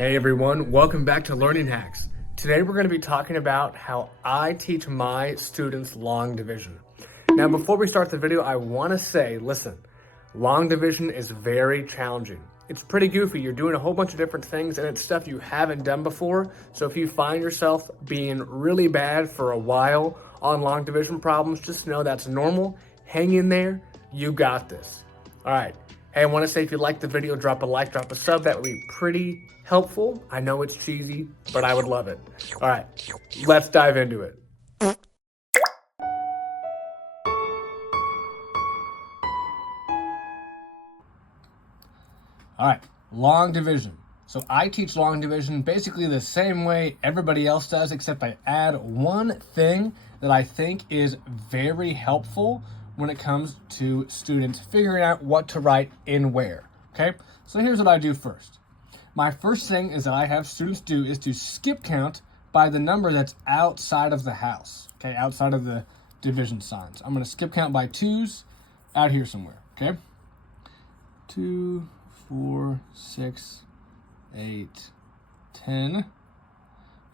Hey everyone, welcome back to Learning Hacks. Today we're going to be talking about how I teach my students long division. Now before we start the video, I want to say, listen, long division is very challenging. It's pretty goofy. You're doing a whole bunch of different things and it's stuff you haven't done before. So if you find yourself being really bad for a while on long division problems, just know that's normal. Hang in there. You got this. All right. Hey, I want to say if you like the video, drop a like, drop a sub. That would be pretty helpful. I know it's cheesy, but I would love it. All right, let's dive into it. All right, long division. So I teach long division basically the same way everybody else does, except I add one thing that I think is very helpful when it comes to students figuring out what to write in where, okay? So here's what I do first. My first thing is that I have students do is to skip count by the number that's outside of the house, okay? Outside of the division signs. I'm gonna skip count by twos out here somewhere, okay? 2, 4, 6, 8, 10.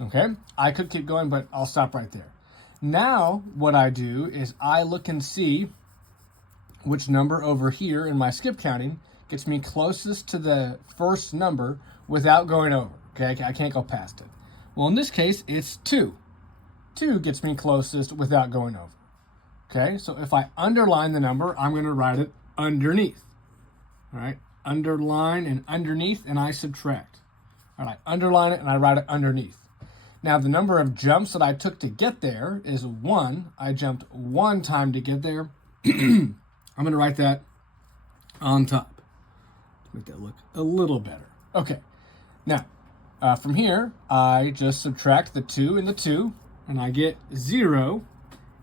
Okay, I could keep going, but I'll stop right there. Now, what I do is I look and see which number over here in my skip counting gets me closest to the first number without going over. Okay, I can't go past it. Well, in this case, it's 2. 2 gets me closest without going over. Okay, so if I underline the number, I'm going to write it underneath. All right, underline and underneath, and I subtract. All right, underline it and I write it underneath. Now, the number of jumps that I took to get there is 1. I jumped 1 time to get there. I'm going to write that on top to make that look a little better. Okay, now, from here, I just subtract the 2 and the 2, and I get 0.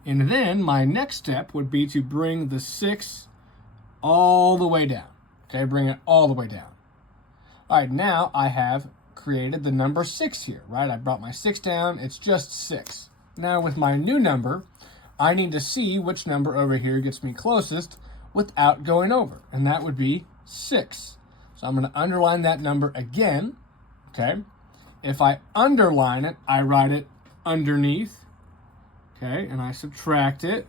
And then my next step would be to bring the 6 all the way down. Okay, bring it all the way down. All right, now I have created the number 6 here, right? I brought my 6 down, it's just 6. Now with my new number, I need to see which number over here gets me closest without going over, and that would be 6. So I'm gonna underline that number again, okay? If I underline it, I write it underneath, okay? And I subtract it.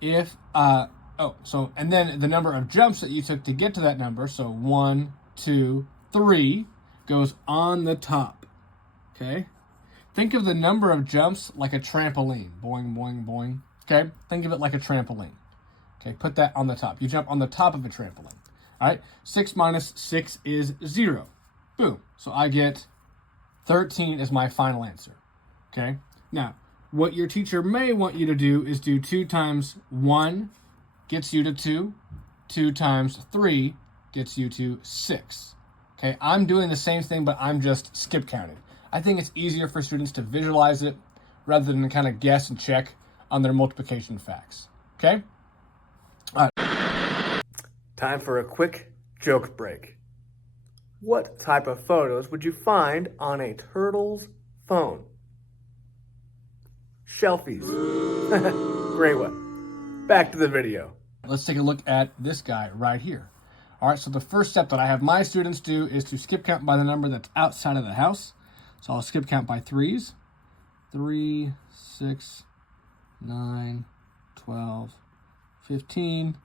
And then the number of jumps that you took to get to that number, so 1, 2, 3, goes on the top, okay? Think of the number of jumps like a trampoline. Boing, boing, boing, okay? Think of it like a trampoline. Okay, put that on the top. You jump on the top of a trampoline, all right? 6 minus 6 is 0. Boom. So I get 13 is my final answer, okay? Now, what your teacher may want you to do is do 2 times 1 gets you to 2. 2 times 3 gets you to 6. Okay, I'm doing the same thing, but I'm just skip counting. I think it's easier for students to visualize it rather than kind of guess and check on their multiplication facts. Okay? All right. Time for a quick joke break. What type of photos would you find on a turtle's phone? Shelfies. Great one. Back to the video. Let's take a look at this guy right here. All right, so the first step that I have my students do is to skip count by the number that's outside of the house. So I'll skip count by 3s. 3, 6, 9, 12, 15,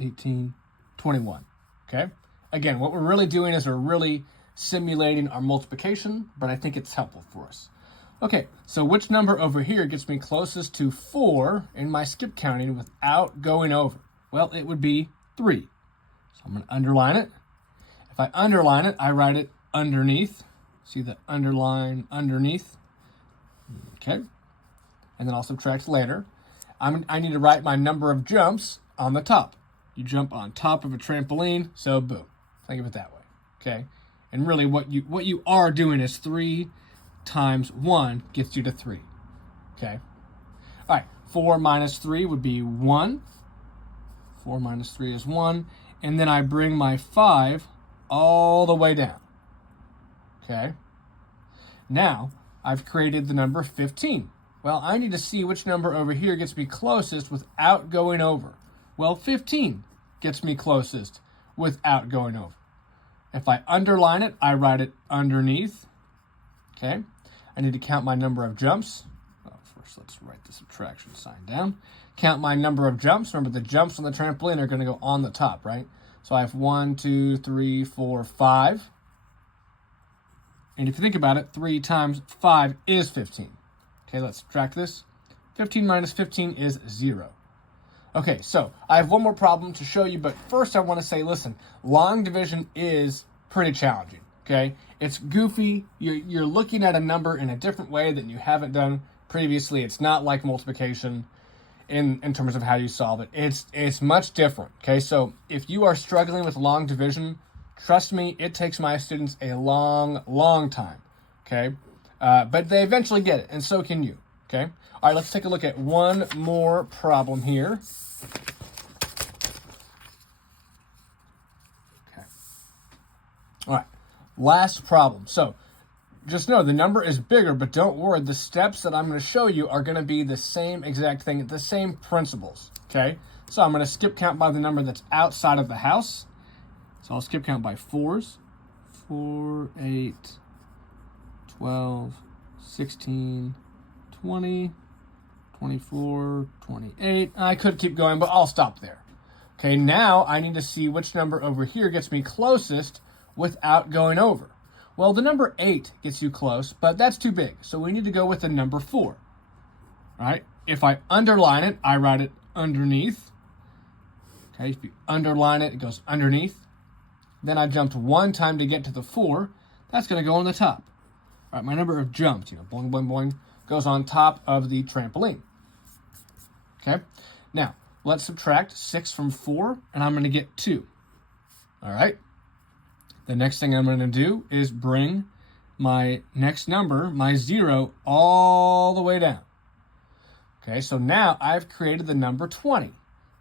18, 21. Okay? Again, what we're really doing is we're really simulating our multiplication, but I think it's helpful for us. Okay, so which number over here gets me closest to 4 in my skip counting without going over? Well, it would be 3. So I'm going to underline it. If I underline it, I write it underneath. See the underline underneath? Okay. And then I'll subtract later. I need to write my number of jumps on the top. You jump on top of a trampoline, so boom. Think of it that way. Okay. And really what you are doing is 3 times 1 gets you to 3. Okay. All right. 4 minus 3 would be 1. 4 minus 3 is 1. And then I bring my 5 all the way down. Okay. Now, I've created the number 15. Well, I need to see which number over here gets me closest without going over. Well, 15 gets me closest without going over. If I underline it, I write it underneath. Okay. I need to count my number of jumps. Well, first, let's write the subtraction sign down. Count my number of jumps. Remember, the jumps on the trampoline are going to go on the top, right? So I have 1, 2, 3, 4, 5. And if you think about it, 3 times 5 is 15. Okay, let's subtract this. 15 minus 15 is 0. Okay, so I have one more problem to show you, but first I want to say, listen, long division is pretty challenging, okay? It's goofy. You're looking at a number in a different way that you haven't done previously. It's not like multiplication in terms of how you solve it. It's much different, okay? So if you are struggling with long division, trust me, it takes my students a long time, okay? But they eventually get it, and so can you, okay? All right, let's take a look at one more problem here. Okay. All right, last problem. So just know the number is bigger, but don't worry. The steps that I'm going to show you are going to be the same exact thing, the same principles, okay? So I'm going to skip count by the number that's outside of the house. So I'll skip count by 4s. 4, 8, 12, 16, 20, 24, 28. I could keep going, but I'll stop there. Okay, now I need to see which number over here gets me closest without going over. Well, the number 8 gets you close, but that's too big. So we need to go with the number 4. All right, if I underline it, I write it underneath. Okay, if you underline it, it goes underneath. Then I jumped 1 time to get to the 4. That's going to go on the top. All right, my number of jumps, boing, boing, boing, goes on top of the trampoline. Okay, now let's subtract 6 from 4, and I'm going to get 2. All right, the next thing I'm going to do is bring my next number, my 0, all the way down. Okay, so now I've created the number 20.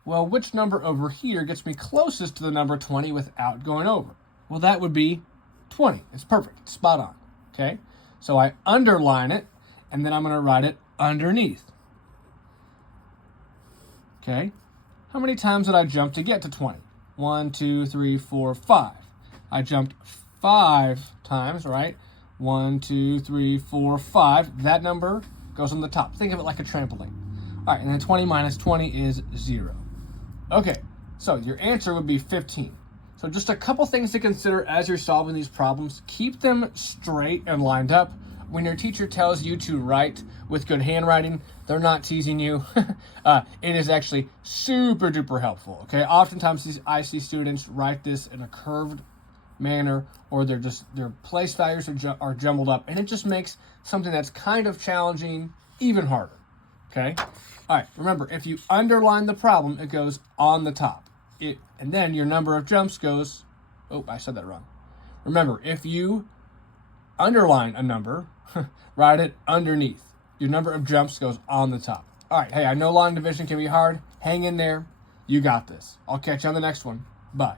Well, which number over here gets me closest to the number 20 without going over? Well, that would be 20. It's perfect. It's spot on. Okay? So I underline it, and then I'm going to write it underneath. Okay? How many times did I jump to get to 20? 1, 2, 3, 4, 5. I jumped 5 times, right? 1, 2, 3, 4, 5. That number goes on the top. Think of it like a trampoline. All right, and then 20 minus 20 is 0. Okay, so your answer would be 15. So just a couple things to consider as you're solving these problems. Keep them straight and lined up. When your teacher tells you to write with good handwriting, they're not teasing you. It is actually super duper helpful, okay? Oftentimes I see students write this in a curved manner, or their place values are jumbled up, and it just makes something that's kind of challenging even harder, okay? All right, remember, if you underline the problem, it goes on the top. And then your number of jumps goes, oh, I said that wrong. Remember, if you underline a number, write it underneath. Your number of jumps goes on the top. All right, hey, I know long division can be hard. Hang in there. You got this. I'll catch you on the next one. Bye.